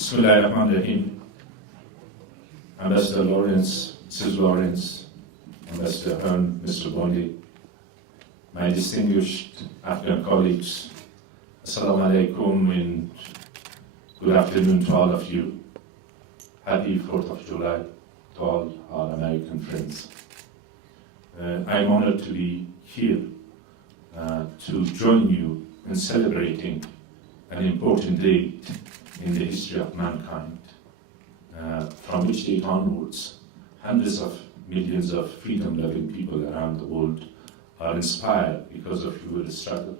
Bismillahirrahmanirrahim. Ambassador Lawrence, Mrs. Lawrence, Ambassador Hearn, Mr. Bondi, my distinguished Afghan colleagues, Assalamu alaikum and good afternoon to all of you. Happy 4th of July to all our American friends. I'm honored to be here to join you in celebrating an important date in the history of mankind, from which date onwards, hundreds of millions of freedom-loving people around the world are inspired because of your struggle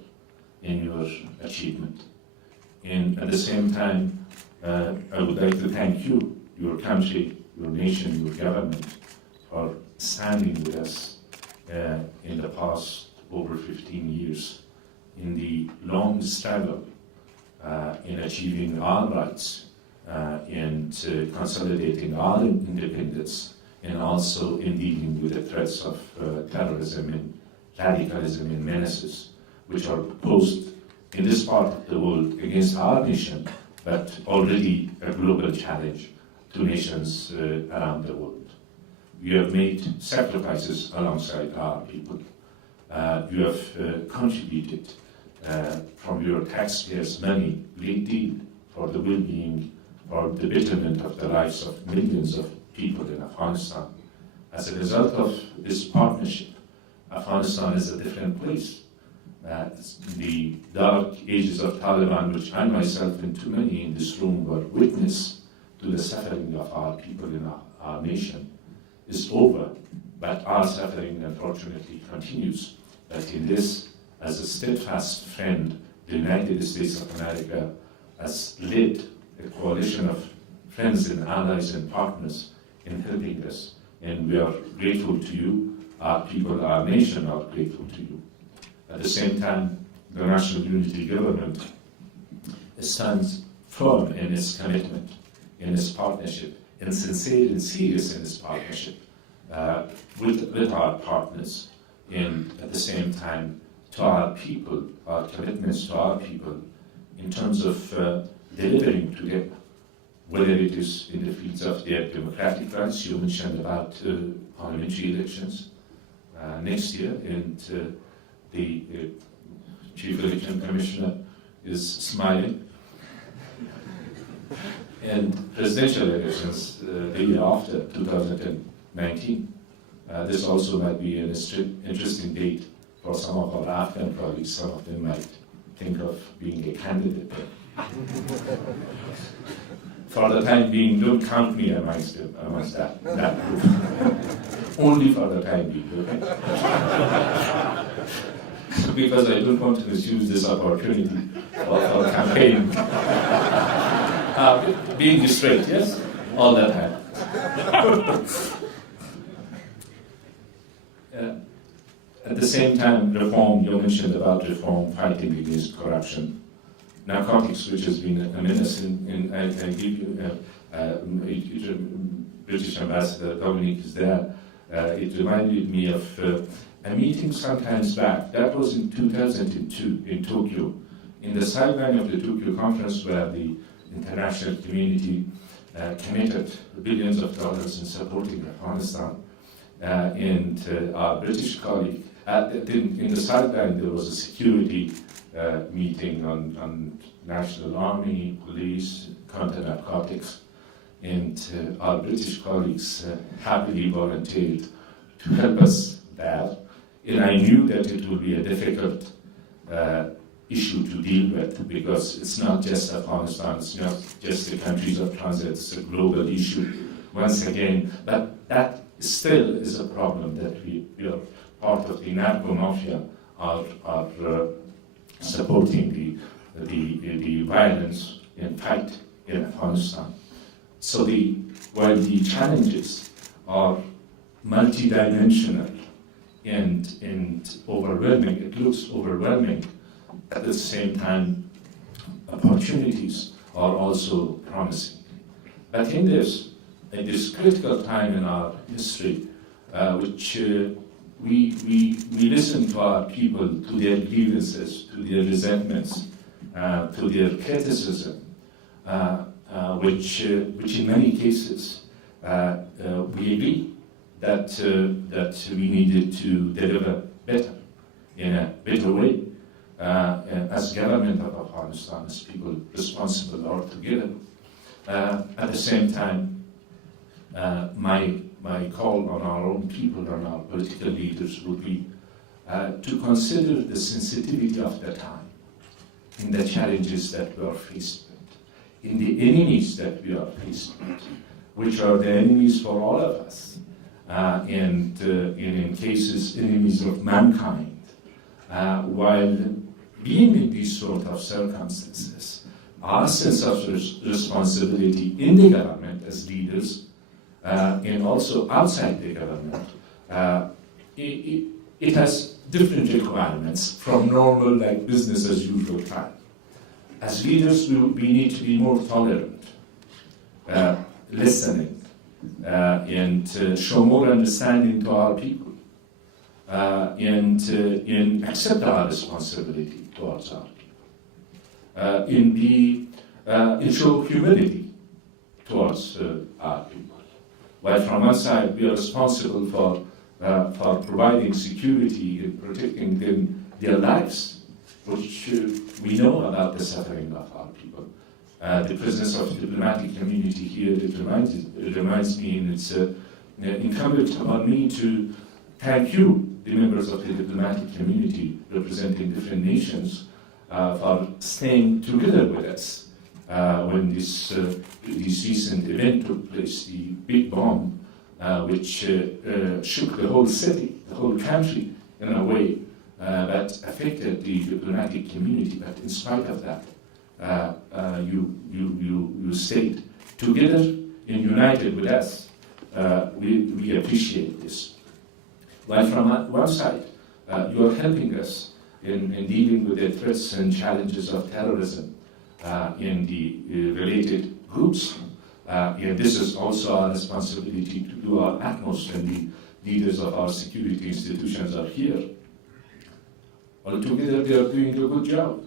and your achievement. And at the same time, I would like to thank you, your country, your nation, your government, for standing with us in the past over 15 years in the long struggle in achieving our rights and consolidating our independence, and also in dealing with the threats of terrorism and radicalism and menaces which are posed in this part of the world against our nation, but already a global challenge to nations around the world. You have made sacrifices alongside our people. You have contributed from your taxpayers' money a great deal for the well-being or the betterment of the lives of millions of people in Afghanistan. As a result of this partnership, Afghanistan is a different place. The dark ages of Taliban, which I myself and too many in this room were witness to the suffering of our people in our nation, is over, but our suffering unfortunately continues. But in this, as a steadfast friend, the United States of America has led a coalition of friends and allies and partners in helping us. And we are grateful to you. Our people, our nation are grateful to you. At the same time, the National Unity Government stands firm in its commitment, in its partnership, and sincere and serious in its partnership with our partners, and at the same time to our people, our commitments to our people in terms of delivering together, whether it is in the fields of their democratic rights. You mentioned about parliamentary elections next year, and the Chief Election Commissioner is smiling. And presidential elections the year after, 2019. This also might be an interesting date for some of our Afghan colleagues. Some of them might think of being a candidate there. For the time being, don't count me amongst that group. Only for the time being, okay? Because I don't want to misuse this opportunity for campaign. Being straight, yes? All that time. At the same time, reform, you mentioned about reform, fighting against corruption. Narcotics, which has been a menace, and I give you, British Ambassador Dominic is there, it reminded me of a meeting some times back. That was in 2002 in Tokyo, in the sideline of the Tokyo conference, where the international community committed billions of dollars in supporting Afghanistan. And our British colleague, in the sideline there was a security meeting on national army, police, counter narcotics, and our British colleagues happily volunteered to help us there. And I knew that it would be a difficult issue to deal with, because it's not just Afghanistan, it's not just the countries of transit, it's a global issue once again. But that still is a problem that we are part of the narco mafia are supporting the violence and fight in Afghanistan. So while the challenges are multidimensional and overwhelming, it looks overwhelming, at the same time opportunities are also promising. But in this critical time in our history, which we listen to our people, to their grievances, to their resentments, to their criticism, which in many cases we agree that we needed to deliver better, in a better way, as government of Afghanistan, as people responsible are together. At the same time, my call on our own people and our political leaders would be to consider the sensitivity of the time, in the challenges that we are faced with, in the enemies that we are faced with, which are the enemies for all of us, and in cases, enemies of mankind. While being in these sort of circumstances, our sense of responsibility in the government as leaders, and also outside the government, it has different requirements from normal, like business as usual time. As leaders, we need to be more tolerant, listening, and show more understanding to our people, and accept our responsibility towards our people, and show humility towards our people. While from one side we are responsible for providing security and protecting their lives, which we know about the suffering of our people. The presence of the diplomatic community here, it reminds me, and it's incumbent on me to thank you, the members of the diplomatic community representing different nations, for staying together with us when this recent event took place, the big bomb, which shook the whole city, the whole country, in a way that affected the diplomatic community. But in spite of that, you stayed together and united with us. We appreciate this. While from one side, you are helping us in dealing with the threats and challenges of terrorism in the related groups. And this is also our responsibility to do our utmost when the leaders of our security institutions are here. Altogether, they are doing a good job.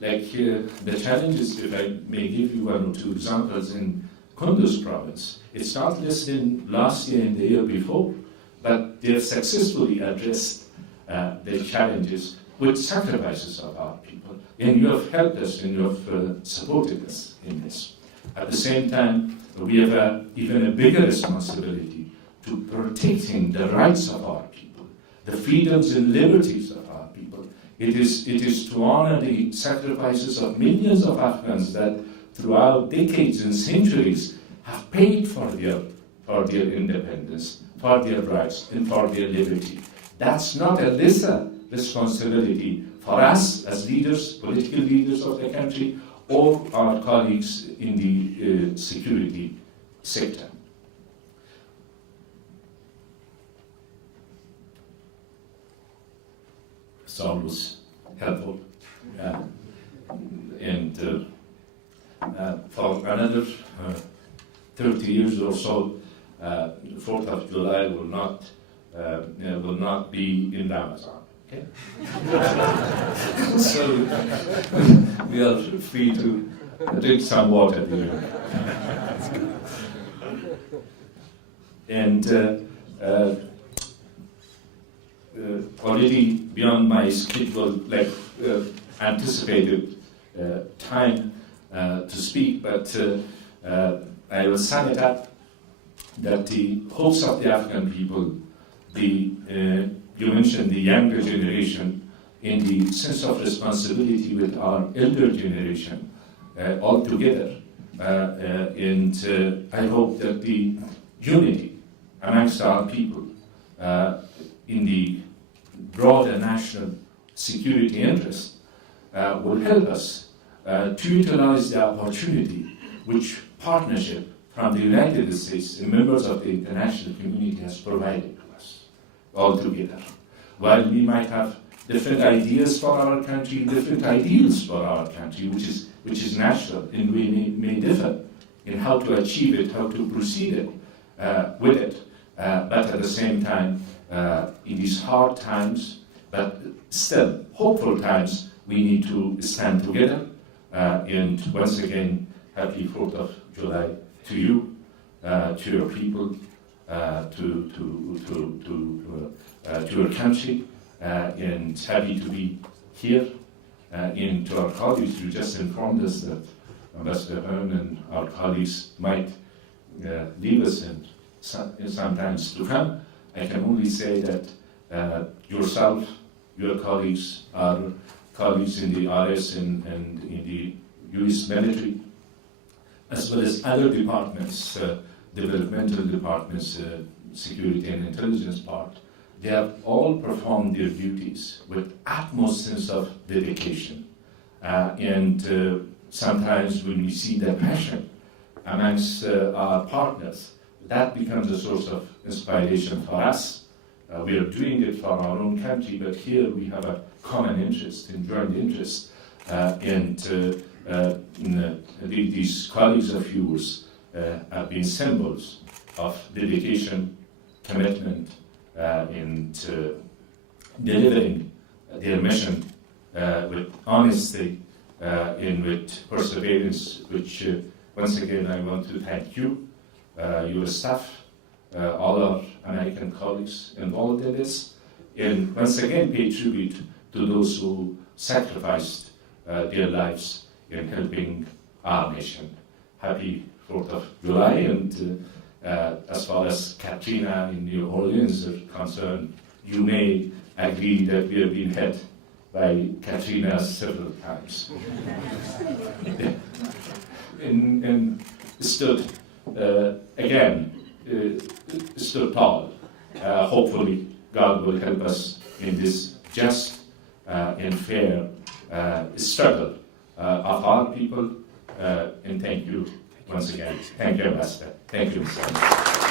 Like the challenges, if I may give you one or two examples, in Kunduz province, it's not less than last year and the year before, but they have successfully addressed the challenges with sacrifices of our people. And you have helped us and you have supported us in this. At the same time, we have even a bigger responsibility to protecting the rights of our people, the freedoms and liberties of our people. It is to honor the sacrifices of millions of Afghans that throughout decades and centuries have paid for their independence, for their rights, and for their liberty. That's not a lesser responsibility for us as leaders, political leaders of the country, or our colleagues in the security sector. Sالروز helpful. And for another 30 years or so, 4th of July will not be in Ramadan. Okay? So we are free to drink some water here. And already beyond my schedule, anticipated time to speak, but I will sum it up that the hopes of the Afghan people, you mentioned the younger generation, in the sense of responsibility with our elder generation all together. And I hope that the unity amongst our people in the broader national security interest will help us to utilize the opportunity which partnership from the United States and members of the international community has provided to us all together. While we might have different ideas for our country, different ideals for our country, which is natural, and we may differ in how to achieve it, how to proceed with it. But at the same time, in these hard times, but still hopeful times, we need to stand together. And once again, happy 4th of July to you, to your people, to your country, and happy to be here. And to our colleagues, you just informed us that Ambassador Hearn and our colleagues might leave us in sometimes to come. I can only say that yourself, your colleagues, our colleagues in the RS and in the US military, as well as other departments, developmental departments, security and intelligence part, they have all performed their duties with utmost sense of dedication. And sometimes when we see their passion amongst our partners, that becomes a source of inspiration for us. We are doing it for our own country, but here we have a common interest, and joint interest. These colleagues of yours have been symbols of dedication, commitment, and delivering their mission with honesty and with perseverance, which once again I want to thank you, your staff, all our American colleagues involved in this, and once again pay tribute to those who sacrificed their lives in helping our nation. Happy 4th of July, and as far as Katrina in New Orleans is concerned, you may agree that we have been hit by Katrina several times. and stood, again, stood tall. Hopefully, God will help us in this just and fair struggle of our people. And thank you once again. Thank you, Ambassador. Thank you, Mr.